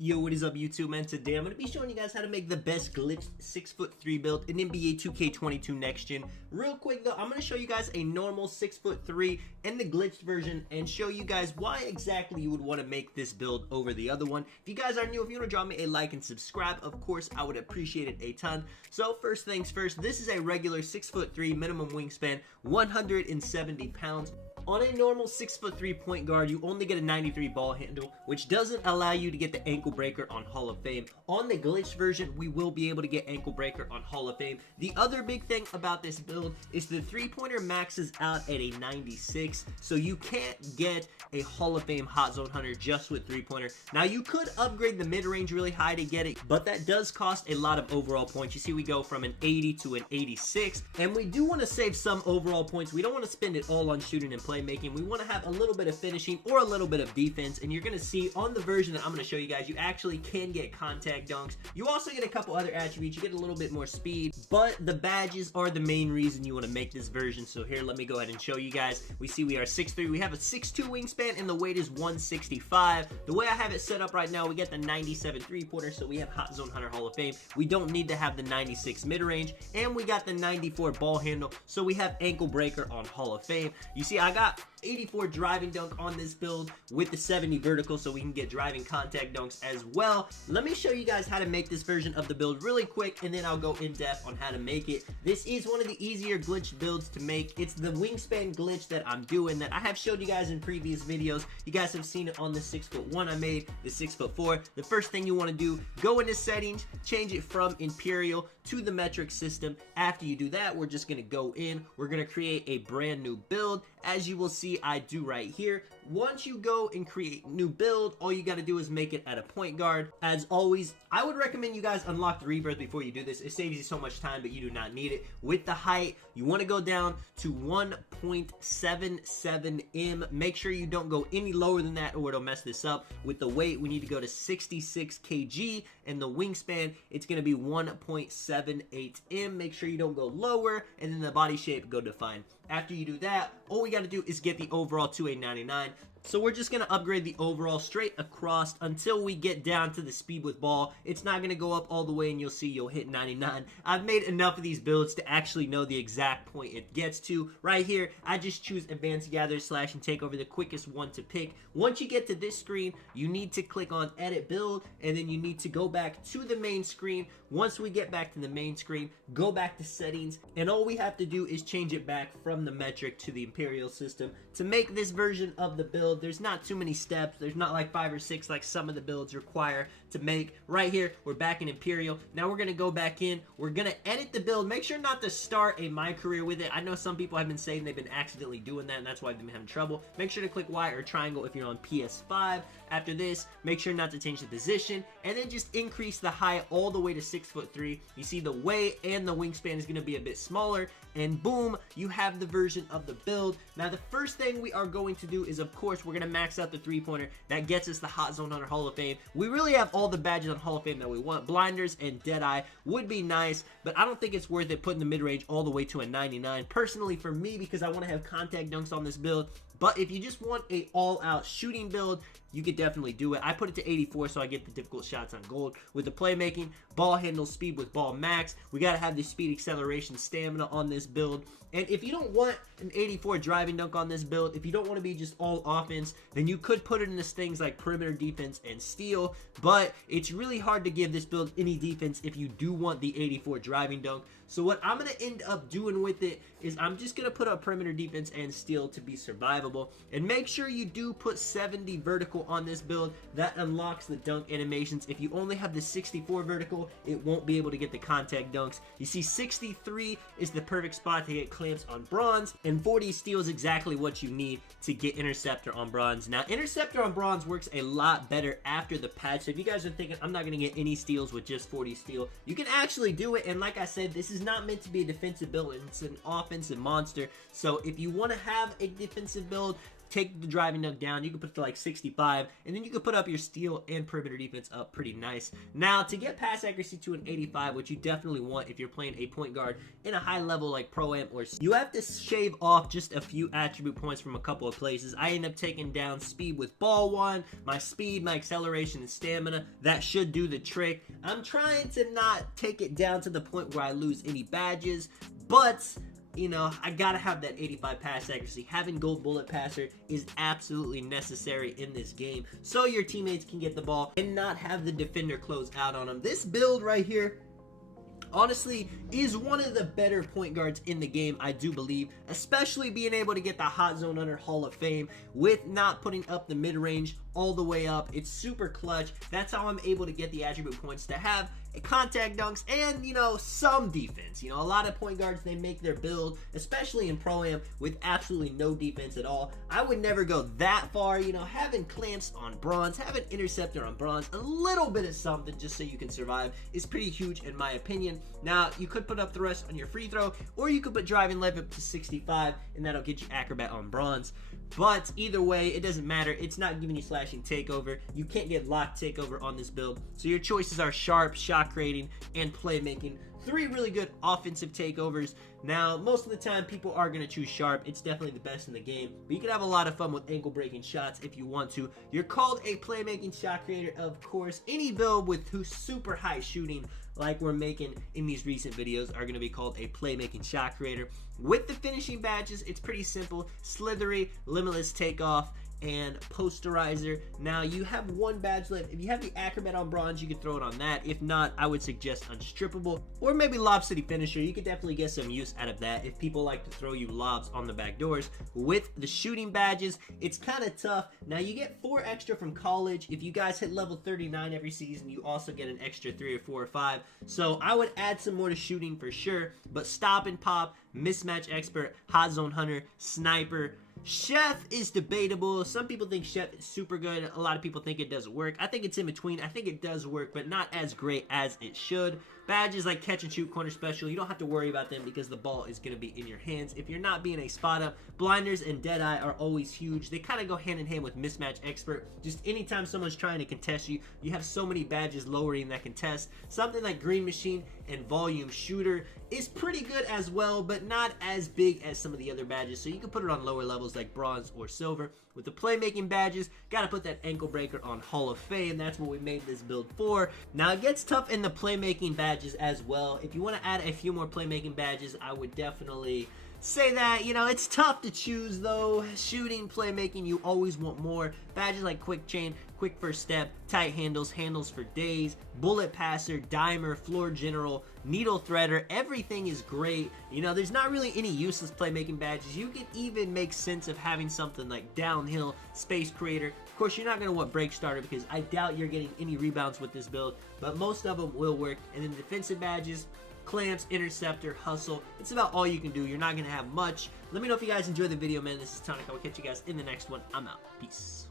Yo, what is up YouTube, man? Today I'm going to be showing you guys how to make the best glitched 6'3" build in NBA 2K22 Next Gen. Real quick though, I'm going to show you guys a normal 6'3" and the glitched version and show you guys why exactly you would want to make this build over the other one. If you guys are new, if you want to drop me a like and subscribe, of course I would appreciate it a ton. So first things first, this is a regular 6'3" minimum wingspan, 170 pounds. On a normal 6'3" point guard, you only get a 93 ball handle, which doesn't allow you to get the ankle breaker on Hall of Fame. On the glitched version, we will be able to get ankle breaker on Hall of Fame. The other big thing about this build is the three-pointer maxes out at a 96, so you can't get a Hall of Fame hot zone hunter just with three-pointer. Now, you could upgrade the mid-range really high to get it, but that does cost a lot of overall points. You see, we go from an 80 to an 86, and we do want to save some overall points. We don't want to spend it all on shooting and playmaking. We want to have a little bit of finishing or a little bit of defense, and you're going to see on the version that I'm going to show you guys, you actually can get contact dunks. You also get a couple other attributes. You get a little bit more speed, but the badges are the main reason you want to make this version. So here, let me go ahead and show you guys. We see we are 6'3", we have a 6'2" wingspan, and the weight is 165. The way I have it set up right now, we get the 97 three-pointer, so we have hot zone hunter Hall of Fame. We don't need to have the 96 mid-range, and we got the 94 ball handle, so we have ankle breaker on Hall of Fame. You see, I got 84 driving dunk on this build with the 70 vertical, so we can get driving contact dunks as well. Let me show you guys how to make this version of the build really quick, and then I'll go in depth on how to make it. This is one of the easier glitched builds to make. It's the wingspan glitch that I'm doing that I have showed you guys in previous videos. You guys have seen it on the 6'1" I made, the 6'4". The first thing you want to do, go into settings, change it from Imperial to the metric system. After you do that, we're just going to go in, we're going to create a brand new build. As you will see, I do right here. Once you go and create new build, all you got to do is make it at a point guard. As always, I would recommend you guys unlock the rebirth before you do this. It saves you so much time, but you do not need it. With the height, you want to go down to 1.77 m. Make sure you don't go any lower than that or it'll mess this up. With the weight, we need to go to 66 kg, and the wingspan, it's going to be 1.78 m. Make sure you don't go lower, and then the body shape, go define. After you do that, all we got to do is get the overall to a 99. So we're just going to upgrade the overall straight across until we get down to the speed with ball. It's not going to go up all the way, and you'll see you'll hit 99. I've made enough of these builds to actually know the exact point it gets to. Right here, I just choose advanced gather slash and take over the quickest one to pick. Once you get to this screen, you need to click on edit build, and then you need to go back to the main screen. Once we get back to the main screen, go back to settings, and all we have to do is change it back from the metric to the Imperial system. To make this version of the build, there's not too many steps. There's not like 5 or 6 like some of the builds require to make. Right here, we're back in Imperial. Now we're going to go back in. We're going to edit the build. Make sure not to start a My Career with it. I know some people have been saying they've been accidentally doing that, and that's why they've been having trouble. Make sure to click Y or triangle if you're on PS5. After this, make sure not to change the position, and then just increase the height all the way to 6'3". You see the weight and the wingspan is going to be a bit smaller, and boom, you have the version of the build. Now the first thing we are going to do is, of course, we're going to max out the three-pointer. That gets us the hot zone hunter Hall of Fame. We really have all the badges on Hall of Fame that we want. Blinders and Deadeye would be nice, but I don't think it's worth it putting the mid-range all the way to a 99. Personally, for me, because I want to have contact dunks on this build. But if you just want a all-out shooting build, you could definitely do it. I put it to 84 so I get the difficult shots on gold. With the playmaking, ball handle, speed with ball max, we got to have the speed, acceleration, stamina on this build. And if you don't want an 84 driving dunk on this build, if you don't want to be just all offense, then you could put it into things like perimeter defense and steal. But it's really hard to give this build any defense if you do want the 84 driving dunk. So what I'm going to end up doing with it is I'm just going to put up perimeter defense and steal to be survivable. And make sure you do put 70 vertical on this build. That unlocks the dunk animations. If you only have the 64 vertical, it won't be able to get the contact dunks. You see 63 is the perfect spot to get clamps on bronze, and 40 steal is exactly what you need to get interceptor on bronze. Now interceptor on bronze works a lot better after the patch, so if you guys are thinking I'm not going to get any steals with just 40 steal, you can actually do it. And like I said, this is not meant to be a defensive build, it's an offensive monster. So if you want to have a defensive build, take the driving dunk down. You can put it to like 65, and then you can put up your steal and perimeter defense up pretty nice. Now, to get pass accuracy to an 85, which you definitely want if you're playing a point guard in a high level like Pro-Am, or you have to shave off just a few attribute points from a couple of places. I end up taking down speed with ball one, my speed, my acceleration, and stamina. That should do the trick. I'm trying to not take it down to the point where I lose any badges, but you know, I gotta have that 85 pass accuracy. Having gold bullet passer is absolutely necessary in this game so your teammates can get the ball and not have the defender close out on them. This build right here, honestly, is one of the better point guards in the game, I do believe, especially being able to get the hot zone under Hall of Fame with not putting up the mid-range all the way up. It's super clutch. That's how I'm able to get the attribute points to have contact dunks and, you know, some defense. You know, a lot of point guards, they make their build, especially in Pro-Am, with absolutely no defense at all. I would never go that far. You know, having clamps on bronze, having interceptor on bronze, a little bit of something just so you can survive is pretty huge in my opinion. Now, you could put up the rest on your free throw, or you could put driving level up to 65, and that'll get you acrobat on bronze. But either way, it doesn't matter. It's not giving you slashing takeover. You can't get locked takeover on this build. So your choices are sharp, shot creating, and playmaking. 3 really good offensive takeovers. Now, most of the time, people are going to choose sharp. It's definitely the best in the game. But you can have a lot of fun with ankle-breaking shots if you want to. You're called a playmaking shot creator, of course. Any build with super high shooting, like we're making in these recent videos, are going to be called a playmaking shot creator. With the finishing badges, it's pretty simple. Slithery, limitless takeoff, and posterizer. Now, you have 1 badge left. If you have the acrobat on bronze, you can throw it on that. If not, I would suggest unstrippable, or maybe Lob City Finisher. You could definitely get some use out of that if people like to throw you lobs on the back doors. With the shooting badges, it's kind of tough. Now, you get 4 extra from college. If you guys hit level 39 every season, you also get an extra 3 or 4 or 5. So I would add some more to shooting for sure. But stop and pop, mismatch expert, hot zone hunter, sniper, Chef is debatable. Some people think Chef is super good. A lot of people think it doesn't work. I think it's in between. I think it does work, but not as great as it should. Badges like catch and shoot, corner special, you don't have to worry about them because the ball is going to be in your hands. If you're not being a spot up, blinders and deadeye are always huge. They kind of go hand in hand with mismatch expert. Just anytime someone's trying to contest you, you have so many badges lowering that contest. Something like green machine and volume shooter is pretty good as well, but not as big as some of the other badges. So you can put it on lower levels like bronze or silver. With the playmaking badges, got to put that ankle breaker on Hall of Fame. That's what we made this build for. Now, it gets tough in the playmaking badges as well. If you want to add a few more playmaking badges, I would definitely say that, you know, it's tough to choose though. Shooting, playmaking, you always want more. Badges like quick chain, quick first step, tight handles, handles for days, bullet passer, dimer, floor general, needle threader, everything is great. You know, there's not really any useless playmaking badges. You can even make sense of having something like downhill, space creator. Of course, you're not going to want break starter because I doubt you're getting any rebounds with this build, but most of them will work. And then defensive badges, clamps, interceptor, hustle. It's about all you can do. You're not going to have much. Let me know if you guys enjoyed the video, man. This is Tonic. I will catch you guys in the next one. I'm out. Peace.